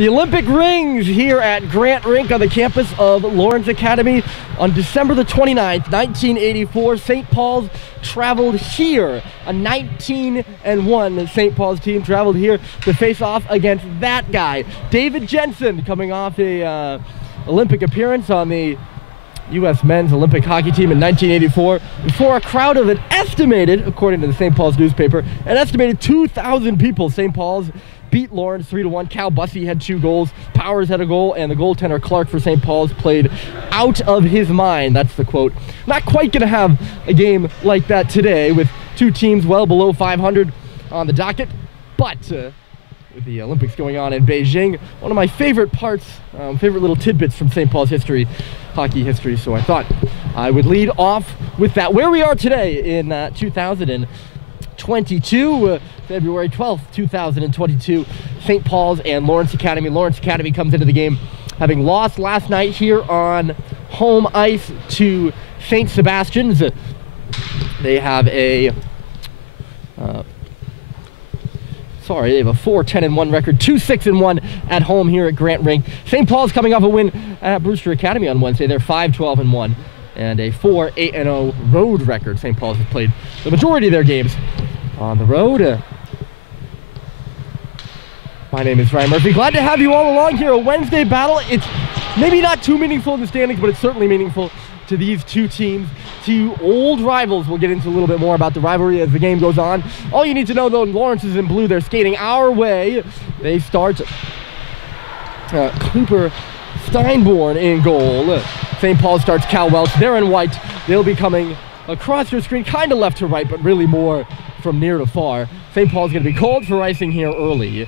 The Olympic rings here at Grant Rink on the campus of Lawrence Academy on December the 29th, 1984. St. Paul's traveled here. A 19-1 St. Paul's team traveled here to face off against that guy, David Jensen, coming off a Olympic appearance on the U.S. men's Olympic hockey team in 1984 before a crowd of an estimated, according to the St. Paul's newspaper, an estimated 2,000 people. St. Paul's beat Lawrence 3-1. Cal Bussey had 2 goals. Powers had a goal, and the goaltender Clark for St. Paul's played out of his mind. That's the quote. Not quite going to have a game like that today with 2 teams well below 500 on the docket, but with the Olympics going on in Beijing, one of my favorite parts, favorite little tidbits from St. Paul's history, hockey history, so I thought I would lead off with that. Where we are today in 2022, February 12th, 2022, St. Paul's and Lawrence Academy. Lawrence Academy comes into the game having lost last night here on home ice to St. Sebastian's. They have a they have a 4-10-1 record, 2-6-1 at home here at Grant Rink. St. Paul's coming off a win at Brewster Academy on Wednesday. They're 5-12-1 and a 4-8-0 road record. St. Paul's has played the majority of their games on the road. My name is Ryan Murphy. Glad to have you all along here. A Wednesday battle. It's maybe not too meaningful in the standings, but it's certainly meaningful to these 2 teams, 2 old rivals. We'll get into a little bit more about the rivalry as the game goes on. All you need to know, though, Lawrence is in blue. They're skating our way. They start Cooper Steinborn in goal. St. Paul starts Cal Welch. They're in white. They'll be coming across your screen, kind of left to right, but really more from near to far. St. Paul's going to be called for icing here early,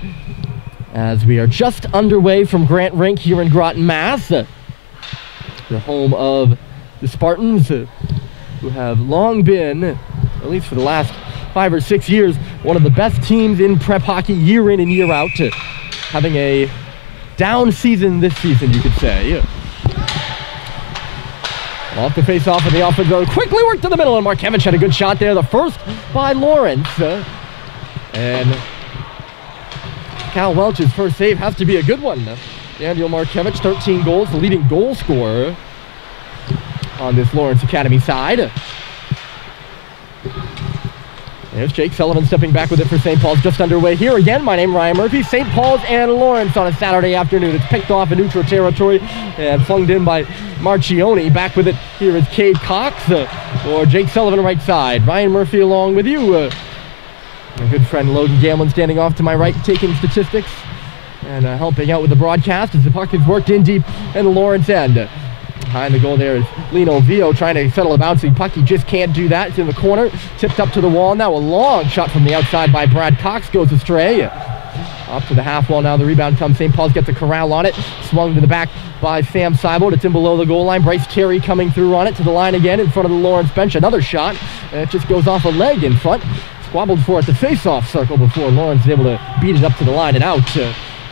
as we are just underway from Grant Rink here in Groton, Mass. The home of the Spartans, who have long been, at least for the last 5 or 6 years, one of the best teams in prep hockey year in and year out, having a down season this season, you could say. Off the face-off in the offensive zone. Quickly worked to the middle, and Markevich had a good shot there. The first by Lawrence. And Cal Welch's first save has to be a good one. Daniel Markevich, 13 goals, the leading goal scorer on this Lawrence Academy side. There's Jake Sullivan stepping back with it for St. Paul's, just underway here. Again, my name is Ryan Murphy. St. Paul's and Lawrence on a Saturday afternoon. It's picked off in neutral territory and flung in by Marchione. Back with it here is Cade Cox or Jake Sullivan right side. Ryan Murphy along with you. My good friend Logan Gamlin standing off to my right, taking statistics and helping out with the broadcast as the puck is worked in deep in the Lawrence end. Behind the goal there is Lino Vio trying to settle a bouncing puck. He just can't do that. It's in the corner, tipped up to the wall. Now a long shot from the outside by Brad Cox goes astray. Up to the half wall now. The rebound comes. St. Paul's gets a corral on it. Swung to the back by Sam Seibold. It's in below the goal line. Bryce Terry coming through on it to the line again in front of the Lawrence bench. Another shot. And it just goes off a leg in front. Squabbled for it at the face-off circle before Lawrence is able to beat it up to the line and out.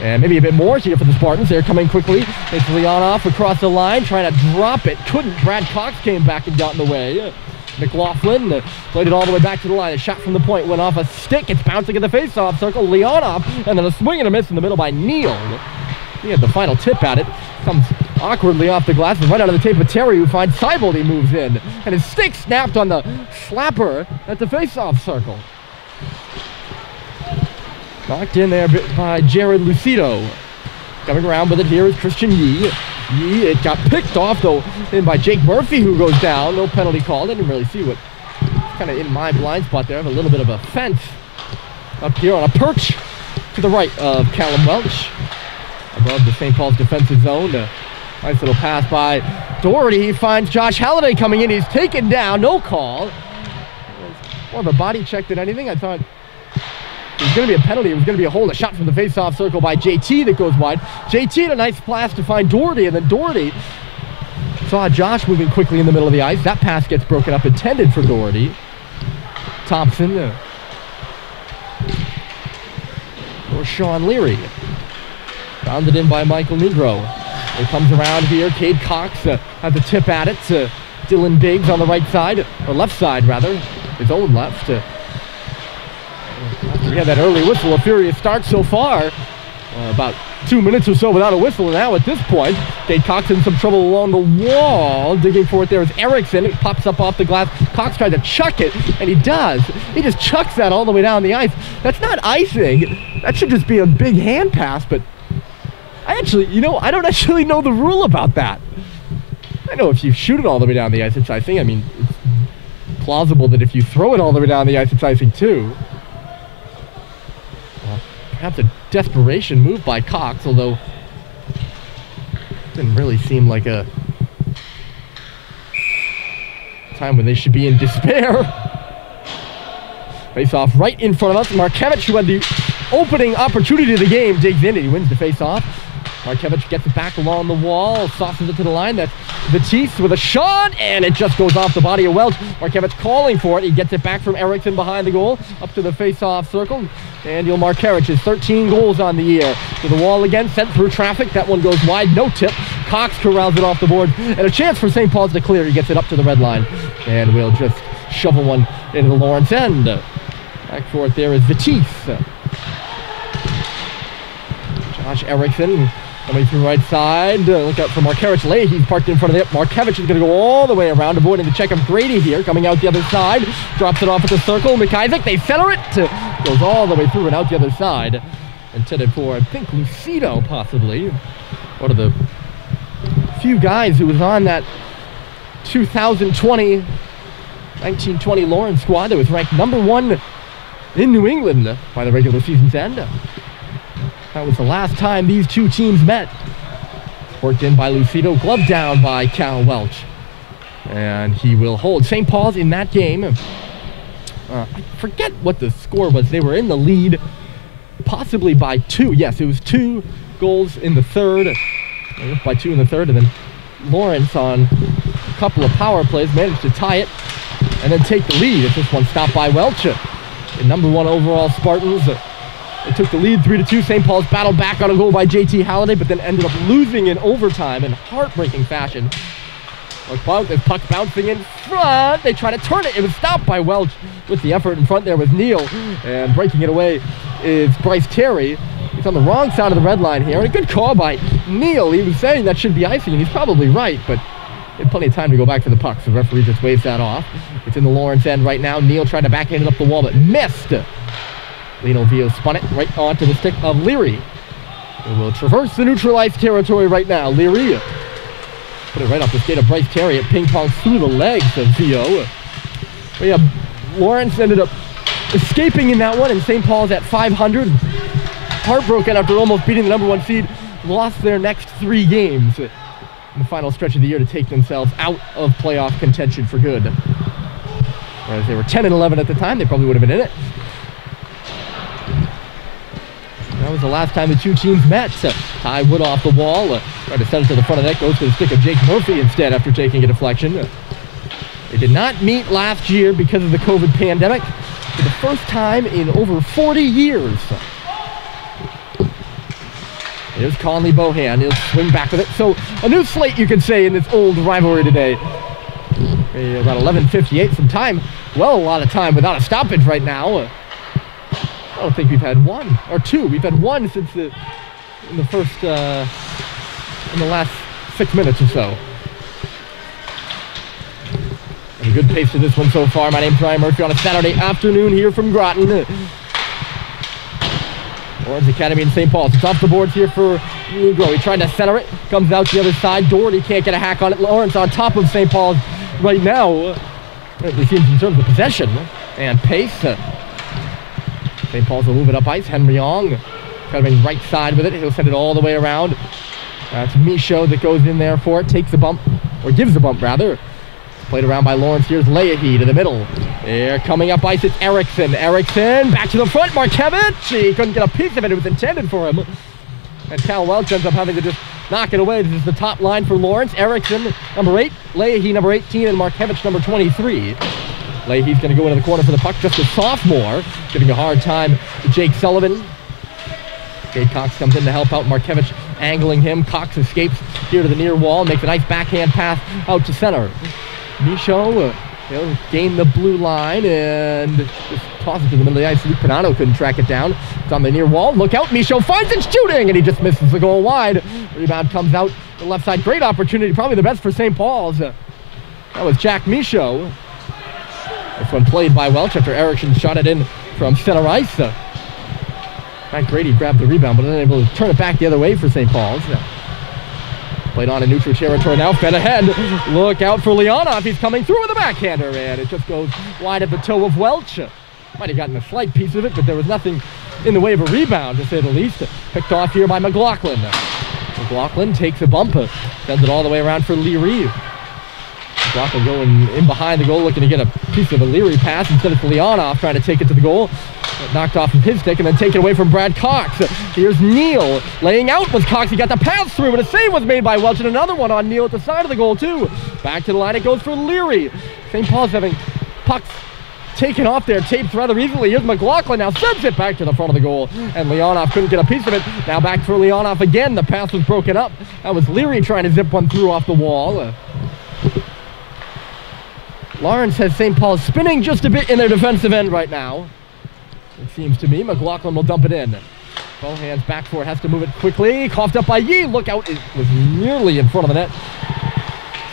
And maybe a bit more here for the Spartans. They're coming quickly. It's Leonoff across the line, trying to drop it. Couldn't. Brad Cox came back and got in the way. McLaughlin played it all the way back to the line. A shot from the point went off a stick. It's bouncing in the face-off circle. Leonoff, and then a swing and a miss in the middle by Neal. He had the final tip at it. Comes awkwardly off the glass and right out of the tape with Terry, who finds Seibold. He moves in. And his stick snapped on the slapper at the face-off circle. Knocked in there by Jared Lucido. Coming around with it here is Christian Yee. Yee, it got picked off though in by Jake Murphy, who goes down. No penalty called. I didn't really see what. Kind of in my blind spot there. I have a little bit of a fence up here on a perch to the right of Callum Welch. Above the St. Paul's defensive zone. Nice little pass by Doherty. He finds Josh Halliday coming in. He's taken down. No call. More of a body check than anything. I thought it was going to be a penalty. It was going to be a hold. A shot from the face-off circle by JT that goes wide. JT had a nice pass to find Doherty, and then Doherty saw Josh moving quickly in the middle of the ice. That pass gets broken up, intended for Doherty. Thompson or Sean Leary. Bounded in by Michael Negro. It comes around here. Cade Cox has a tip at it to Dylan Biggs on the right side, or left side rather, his own left. After he had that early whistle, a furious start so far. About 2 minutes or so without a whistle, and now at this point, Kate Cox in some trouble along the wall. Digging for it there is Erickson. It pops up off the glass. Cox tried to chuck it, and he does. He just chucks that all the way down the ice. That's not icing. That should just be a big hand pass, but I don't actually know the rule about that. I know if you shoot it all the way down the ice, it's icing. I mean, it's plausible that if you throw it all the way down the ice, it's icing too. Well, perhaps a desperation move by Cox, although it didn't really seem like a time when they should be in despair. Face off right in front of us. Markevich, who had the opening opportunity of the game, digs in and he wins the face off. Markevich gets it back along the wall, sauces it to the line. That's Batiste with a shot, and it just goes off the body of Welch. Markevich calling for it. He gets it back from Erickson behind the goal, up to the face-off circle. Daniel Markevich has 13 goals on the year. To the wall again, sent through traffic. That one goes wide, no tip. Cox corrals it off the board, and a chance for St. Paul's to clear. He gets it up to the red line, and we'll just shovel one into the Lawrence end. Back for it there is Batiste. Josh Erickson coming through right side. Look out for Markevich. Leahy's parked in front of it. Markevich is going to go all the way around, avoiding the check of Grady here. Coming out the other side. Drops it off at the circle. McIsaac, they center it. Goes all the way through and out the other side. Intended for, I think, Lucido, possibly. One of the few guys who was on that 1920 Lawrence squad that was ranked #1 in New England by the regular season's end. That was the last time these two teams met. Worked in by Lucido, gloved down by Cal Welch. And he will hold St. Paul's in that game. I forget what the score was. They were in the lead, possibly by 2. Yes, it was 2 goals in the third. By 2 in the third, and then Lawrence on a couple of power plays managed to tie it and then take the lead. It's this one stopped by Welch. The #1 overall Spartans. They took the lead 3-2. St. Paul's battled back on a goal by JT Halliday, but then ended up losing in overtime in heartbreaking fashion. The puck bouncing in front. They try to turn it. It was stopped by Welch with the effort in front there with Neal. And breaking it away is Bryce Terry. He's on the wrong side of the red line here. And a good call by Neal. He was saying that should be icing, and he's probably right, but he had plenty of time to go back for the puck, so the referee just waves that off. It's in the Lawrence end right now. Neal tried to backhand it up the wall, but missed. Lino Vio spun it right onto the stick of Leary, who will traverse the neutral ice territory right now. Leary put it right off the skate of Bryce Terry. It ping-pongs through the legs of Vio. But yeah, Lawrence ended up escaping in that one, and St. Paul's at 500. Heartbroken after almost beating the #1 seed, lost their next 3 games in the final stretch of the year to take themselves out of playoff contention for good. Whereas they were 10-11 at the time, they probably would have been in it. That was the last time the two teams met. Ty Wood off the wall, tried to send it to the front of the net, goes to the stick of Jake Murphy instead after taking a deflection. They did not meet last year because of the COVID pandemic for the first time in over 40 years. Here's Conley Bohan. He'll swing back with it. So a new slate, you could say, in this old rivalry today. About 11:58, some time. Well, a lot of time without a stoppage right now. I don't think we've had 1 or 2. We've had 1 since in the last 6 minutes or so. And a good pace to this one so far. My name's Ryan Murphy on a Saturday afternoon here from Groton. Lawrence Academy in St. Paul's. It's off the boards here for Negro. He tried to center it. Comes out the other side. Doherty can't get a hack on it. Lawrence on top of St. Paul's right now. It seems in terms of possession and pace. St. Paul's will move it up ice. Henry Young coming right side with it. He'll send it all the way around. That's Michaud that goes in there for it. Takes the bump, or gives the bump rather. Played around by Lawrence. Here's Leahy to the middle. There, coming up ice, it's Erickson. Erickson back to the front. Markevich. He couldn't get a piece of it. It was intended for him. And Cal Welch ends up having to just knock it away. This is the top line for Lawrence. Erickson, number 8. Leahy, number 18. And Markevich, number 23. Leahy's going to go into the corner for the puck. Just a sophomore. Giving a hard time to Jake Sullivan. Kate Cox comes in to help out Markevich, angling him. Cox escapes here to the near wall. Makes a nice backhand pass out to center. Michaud He'll gain the blue line and just toss it to the middle of the ice. Luke Panano couldn't track it down. It's on the near wall. Look out. Michaud finds it, shooting, and he just misses the goal wide. Rebound comes out the left side. Great opportunity. Probably the best for St. Paul's. That was Jack Michaud. This one played by Welch after Erickson shot it in from center ice. Matt Grady grabbed the rebound, but unable to turn it back the other way for St. Paul's. Played on in neutral territory now, fed ahead. Look out for Leonov. He's coming through with a backhander, and it just goes wide at the toe of Welch. Might have gotten a slight piece of it, but there was nothing in the way of a rebound, to say the least. Picked off here by McLaughlin. McLaughlin takes a bump, sends it all the way around for Leary. McLaughlin going in behind the goal, looking to get a piece of a Leary pass. Instead it's Leonov trying to take it to the goal. Knocked off of his stick and then taken away from Brad Cox. Here's Neal laying out with Cox. He got the pass through, but a save was made by Welch, and another one on Neal at the side of the goal too. Back to the line it goes for Leary. St. Paul's having pucks taken off there, taped rather easily. Here's McLaughlin now, sends it back to the front of the goal, and Leonov couldn't get a piece of it. Now back for Leonov again. The pass was broken up. That was Leary trying to zip one through off the wall. Lawrence has St. Paul's spinning just a bit in their defensive end right now. It seems to me. McLaughlin will dump it in. Both hands back for it. Has to move it quickly. Coughed up by Yee. Look out. It was nearly in front of the net.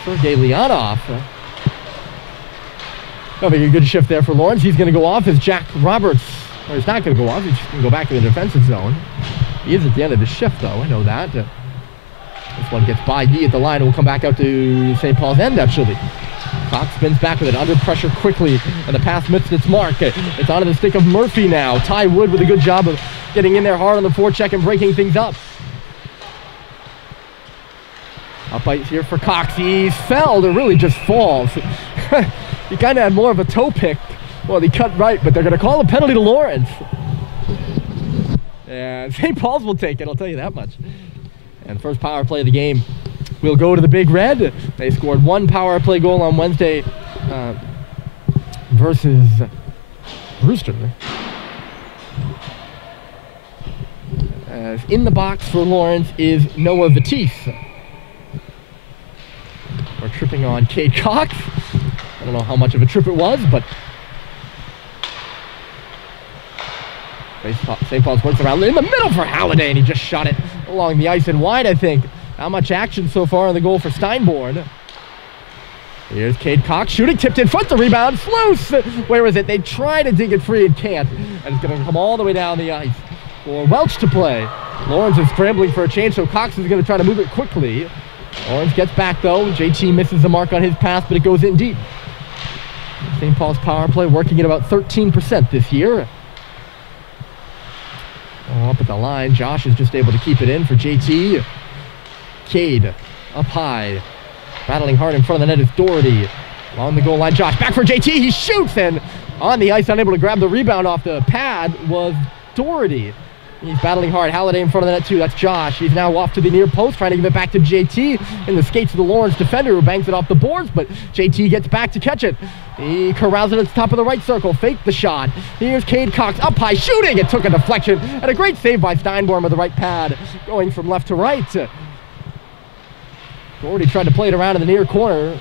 Sergei Leonov. Having a good shift there for Lawrence. He's going to go off as Jack Roberts. Or he's not going to go off. He's just going to go back in the defensive zone. He is at the end of the shift, though. I know that. This one gets by Yee at the line. It will come back out to St. Paul's end, actually. Cox spins back with it, under pressure quickly, and the pass missed its mark. It's onto the stick of Murphy now. Ty Wood with a good job of getting in there hard on the forecheck and breaking things up. Up ice here for Cox. He fell to really just falls. He kind of had more of a toe pick. Well, he cut right, but they're going to call a penalty to Lawrence. And St. Paul's will take it, I'll tell you that much. And first power play of the game will go to the Big Red. They scored one power play goal on Wednesday versus Brewster. In the box for Lawrence is Noah Batiste. We're tripping on Cade Cox. I don't know how much of a trip it was, but St. Paul's works around in the middle for Halliday, and he just shot it along the ice and wide, I think. Not much action so far on the goal for Steinborn. Here's Cade Cox shooting, tipped in front, the rebound, Sluice! Where is it? They try to dig it free and can't. And it's going to come all the way down the ice for Welch to play. Lawrence is scrambling for a change, so Cox is going to try to move it quickly. Lawrence gets back though. JT misses the mark on his pass, but it goes in deep. St. Paul's power play working at about 13% this year. Oh, up at the line, Josh is just able to keep it in for JT. Cade up high, battling hard in front of the net is Doherty. Along the goal line, Josh back for JT, he shoots, and on the ice, unable to grab the rebound off the pad was Doherty. He's battling hard. Halliday in front of the net too. That's Josh. He's now off to the near post, trying to give it back to JT in the skates of the Lawrence defender, who banks it off the boards, but JT gets back to catch it. He corrals it at the top of the right circle. Faked the shot. Here's Cade Cox up high, shooting. It took a deflection, and a great save by Steinborn with the right pad, going from left to right. Doherty tried to play it around in the near corner.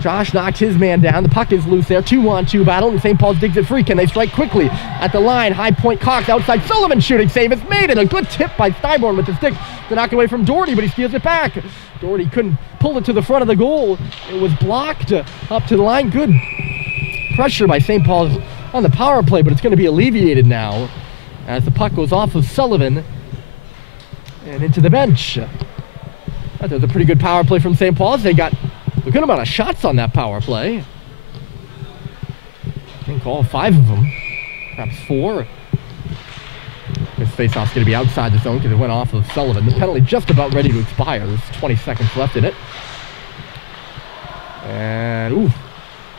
Josh knocks his man down. The puck is loose there. 2-on-2 battle, and St. Paul's digs it free. Can they strike quickly? At the line, high point Cox outside. Sullivan shooting save. It's made, and a good tip by Steinborn with the stick to knock away from Doherty, but he steals it back. Doherty couldn't pull it to the front of the goal. It was blocked up to the line. Good pressure by St. Paul's on the power play, but it's going to be alleviated now as the puck goes off of Sullivan and into the bench. That was a pretty good power play from St. Paul's. They got a good amount of shots on that power play. I think all 5 of them, perhaps 4. This faceoff's going to be outside the zone because it went off of Sullivan. The penalty just about ready to expire. There's 20 seconds left in it. And, ooh,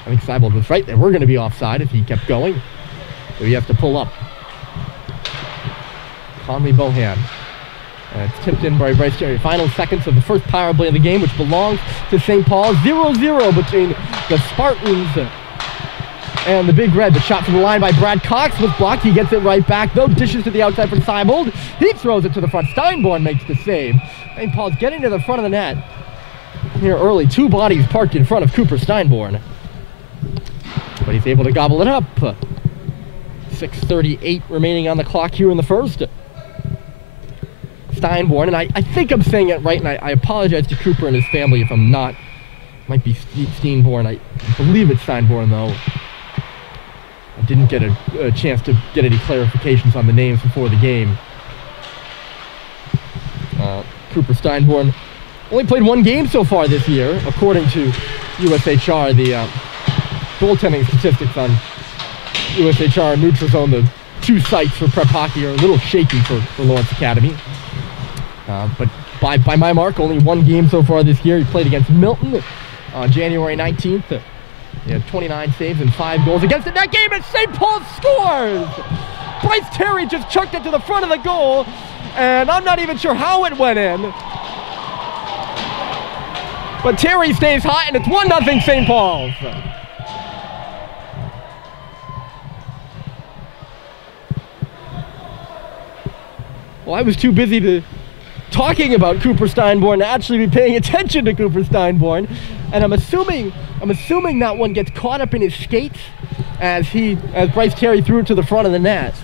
I think Seibold was right there. We're going to be offside if he kept going. So he has to pull up. Conley Bohan. It's tipped in by Bryce Cherry. Final seconds of the first power play of the game, which belongs to St. Paul. 0-0 between the Spartans and the Big Red. The shot from the line by Brad Cox was blocked. He gets it right back, though. Dishes to the outside from Seibold. He throws it to the front. Steinborn makes the save. St. Paul's getting to the front of the net here early. 2 bodies parked in front of Cooper Steinborn. but he's able to gobble it up. 6:38 remaining on the clock here in the first. Steinborn, and I think I'm saying it right, and I apologize to Cooper and his family if I'm not. Might be Steinborn. I believe it's Steinborn, though. I didn't get a chance to get any clarifications on the names before the game. Cooper Steinborn only played one game so far this year, according to USHR. The goaltending statistics on USHR and Nutrizone, the two sites for prep hockey, are a little shaky for Lawrence Academy. But by my mark, only one game so far this year. He played against Milton on January 19th. He had 29 saves and 5 goals against it. That game, and St. Paul scores! Bryce Terry just chucked it to the front of the goal, and I'm not even sure how it went in. But Terry stays hot, and it's 1-0 St. Paul's. Well, I was too busy to talking about Cooper Steinborn to actually be paying attention to Cooper Steinborn, and I'm assuming that one gets caught up in his skates as Bryce Terry threw it to the front of the net.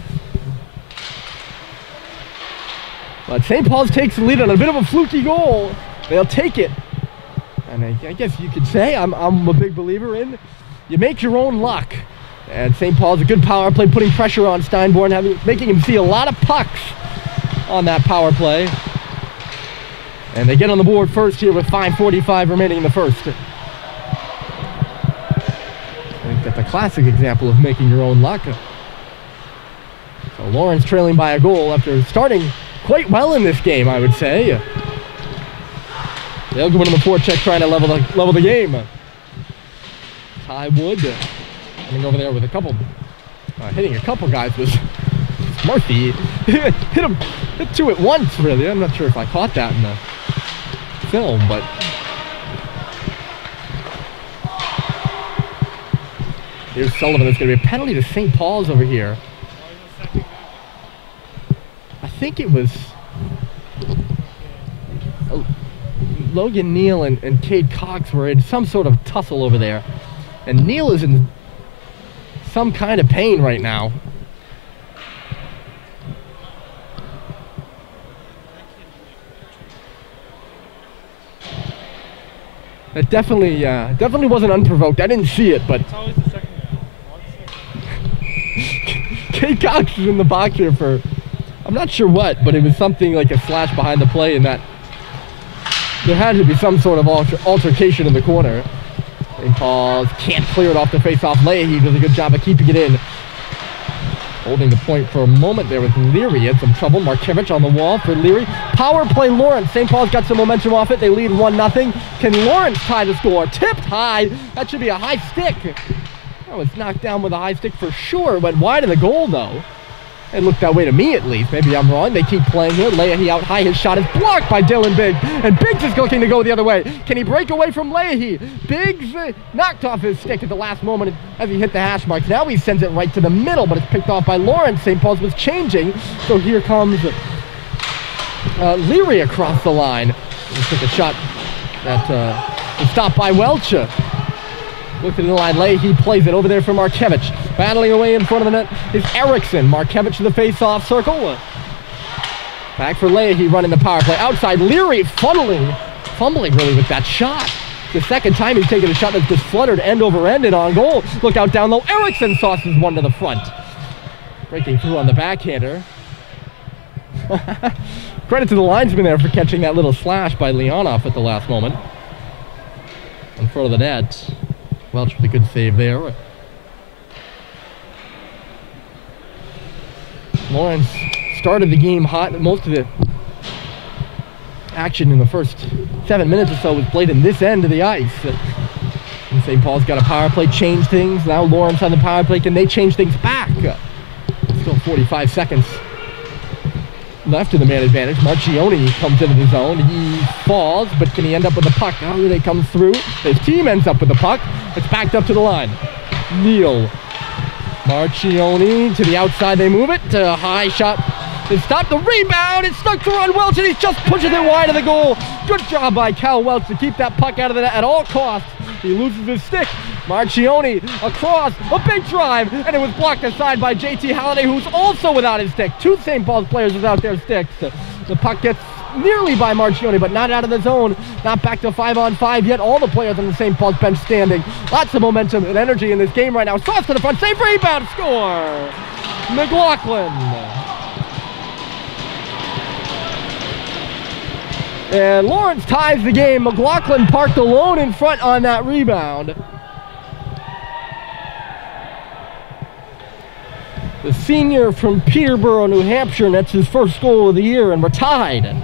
But St. Paul's takes the lead on a bit of a fluky goal. They'll take it, and I guess you could say I'm a big believer in you make your own luck. And St. Paul's a good power play, putting pressure on Steinborn, making him see a lot of pucks on that power play. And they get on the board first here with 5:45 remaining in the first. I think that's a classic example of making your own luck. So Lawrence trailing by a goal after starting quite well in this game, I would say. They'll go into the forecheck trying to level the game. Ty Wood coming over there with hitting a couple guys was Murphy. hit two at once, really. I'm not sure if I caught that in the film, but here's Sullivan. There's going to be a penalty to St. Paul's over here. I think it was Logan Neal and Cade Cox were in some sort of tussle over there, and Neal is in some kind of pain right now. That definitely wasn't unprovoked. I didn't see it, but Cade Cox is in the box here for I'm not sure what, but it was something like a slash behind the play, and that there had to be some sort of altercation in the corner. St. Paul's can't clear it off the face-off. Leahy does a good job of keeping it in. Holding the point for a moment there with Leary. Had some trouble. Markevich on the wall for Leary. Power play Lawrence. St. Paul's got some momentum off it. They lead 1-0. Can Lawrence tie the score? Tipped high. That should be a high stick. Oh, it's knocked down with a high stick for sure. Went wide of the goal, though. It looked that way to me, at least. Maybe I'm wrong. They keep playing here. Leahy out high. His shot is blocked by Dylan Biggs. And Biggs is looking to go the other way. Can he break away from Leahy? Biggs knocked off his stick at the last moment as he hit the hash marks. Now he sends it right to the middle, but it's picked off by Lawrence. St. Paul's was changing. So here comes Leary across the line. He took a shot that was stopped by Welch. Looked at the line. Leahy plays it over there for Markevich. Battling away in front of the net is Erickson. Markevich to the face-off circle. Back for Leahy running the power play. Outside, Leary fumbling really with that shot. The second time he's taken a shot that's just fluttered end over end and on goal. Look out down low. Erickson sauces one to the front. Breaking through on the backhander. Credit to the linesman there for catching that little slash by Leonov at the last moment. In front of the net. Welch with a good save there. Lawrence started the game hot. Most of the action in the first 7 minutes or so was played in this end of the ice. And St. Paul's got a power play, change things. Now Lawrence on the power play. Can they change things back? Still 45 seconds left in the man advantage. Marchione comes into the zone. He falls, but can he end up with the puck? Now they come through. His team ends up with the puck. It's backed up to the line. Neal. Marchione to the outside. They move it. High shot. They stop the rebound. It's stuck to Ron Welch, and he just pushes it wide of the goal. Good job by Cal Welch to keep that puck out of the net at all costs. He loses his stick. Marchione across, a big drive, and it was blocked aside by JT Halliday, who's also without his stick. Two St. Paul's players without their sticks. The puck gets nearly by Marchione, but not out of the zone. Not back to 5-on-5 yet. All the players on the St. Paul's bench standing. Lots of momentum and energy in this game right now. Sauce to the front, save, rebound, score! McLaughlin. And Lawrence ties the game. McLaughlin parked alone in front on that rebound. The senior from Peterborough, New Hampshire, and that's his first goal of the year, and we're tied.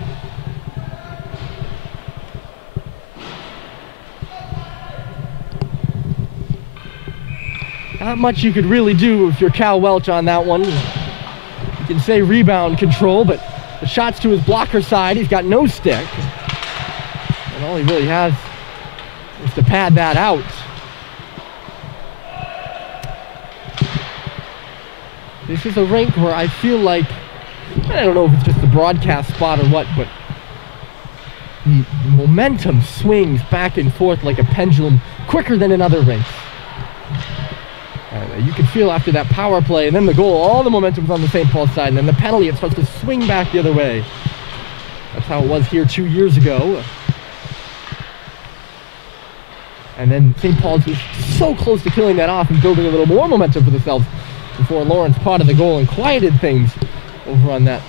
Not much you could really do if you're Cal Welch on that one. You can say rebound control, but the shot's to his blocker side. He's got no stick. And all he really has is to pad that out. This is a rink where I feel like, I don't know if it's just the broadcast spot or what, but the momentum swings back and forth like a pendulum quicker than in other rinks. You can feel after that power play and then the goal, all the momentum's on the St. Paul side, and then the penalty, it's supposed to swing back the other way. That's how it was here 2 years ago. And then St. Paul's was so close to killing that off and building a little more momentum for themselves before Lawrence potted the goal and quieted things over on that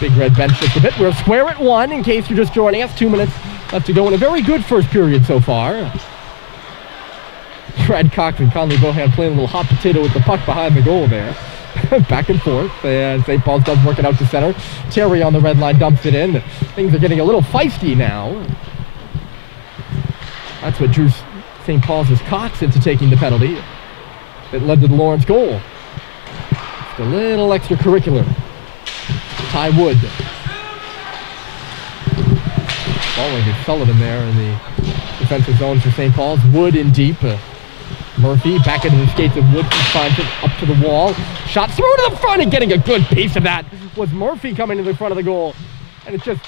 big red bench just a bit. We're square at 1 in case you're just joining us. 2 minutes left to go in a very good first period so far. Brad Cox and Conley Bohan playing a little hot potato with the puck behind the goal there. Back and forth, and St. Paul's does work it out to center. Terry on the red line dumps it in. Things are getting a little feisty now. That's what drew St. Paul's Cox into taking the penalty that led to the Lawrence goal. Just a little extracurricular. Ty Wood. Following his Sullivan there in the defensive zone for St. Paul's. Wood in deep. Murphy back into the skates of Wood. He finds it up to the wall. Shot through to the front, and getting a good piece of that was Murphy coming to the front of the goal. And it's just,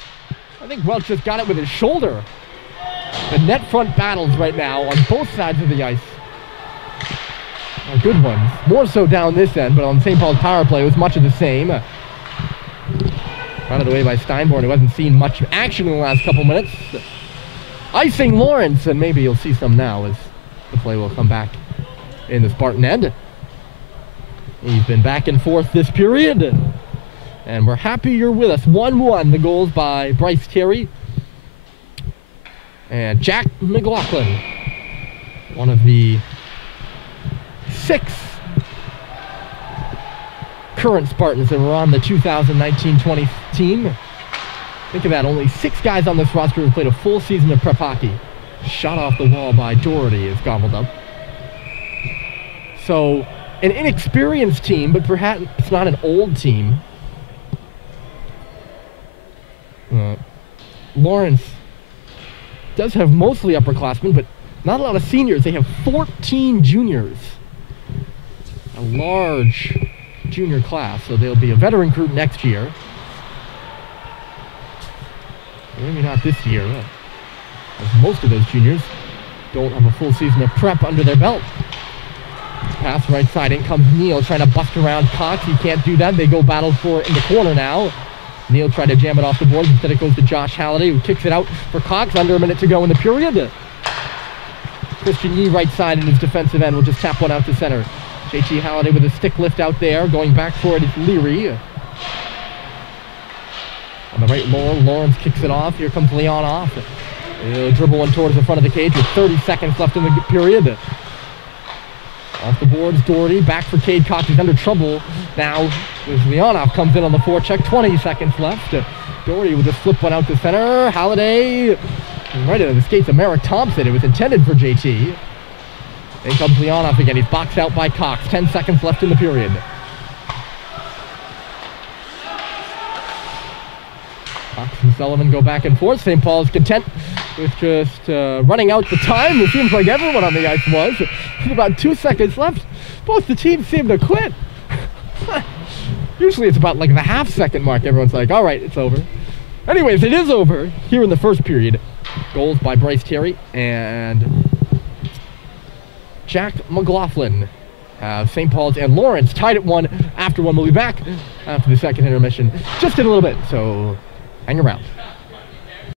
I think Welch just got it with his shoulder. The net front battles right now on both sides of the ice are good ones. More so down this end, but on St. Paul's power play it was much of the same. Run it away by Steinborn, who hasn't seen much action in the last couple minutes. Icing Lawrence, and maybe you'll see some now as the play will come back in the Spartan end. He's been back and forth this period, and we're happy you're with us. 1-1, the goals by Bryce Terry and Jack McLaughlin, one of the 6 current Spartans that were on the 2019-20 team. Think of that, only 6 guys on this roster who played a full season of prep hockey. Shot off the wall by Doherty is gobbled up. So, an inexperienced team, but perhaps it's not an old team. Lawrence does have mostly upperclassmen, but not a lot of seniors. They have 14 juniors. A large junior class, so they'll be a veteran group next year. Maybe not this year, as most of those juniors don't have a full season of prep under their belt. Pass right side, in comes Neal trying to bust around Cox. He can't do that. They go battle for it in the corner now. Neal tried to jam it off the boards. Instead it goes to Josh Halliday, who kicks it out for Cox. Under a minute to go in the period. Christian Yee right side in his defensive end will just tap one out to center. JT Halliday with a stick lift out there. Going back for it is Leary. On the right, Lawrence kicks it off. Here comes Leonov. He'll dribble one towards the front of the cage with 30 seconds left in the period. Off the boards, Doherty back for Cade Cox. He's under trouble now as Leonov comes in on the forecheck. 20 seconds left. Doherty will just flip one out to center. Halliday right into the skates of Merrick Thompson. It was intended for JT. In comes Leonov again. He's boxed out by Cox. 10 seconds left in the period. Cox and Sullivan go back and forth. St. Paul's content with just running out the time. It seems like everyone on the ice was. With about 2 seconds left, both the teams seem to quit. Usually it's about like the half-second mark. Everyone's like, all right, it's over. Anyways, it is over here in the first period. Goals by Bryce Terry and Jack McLaughlin. St. Paul's and Lawrence tied at 1 after 1. We'll be back after the second intermission just in a little bit, so hang around.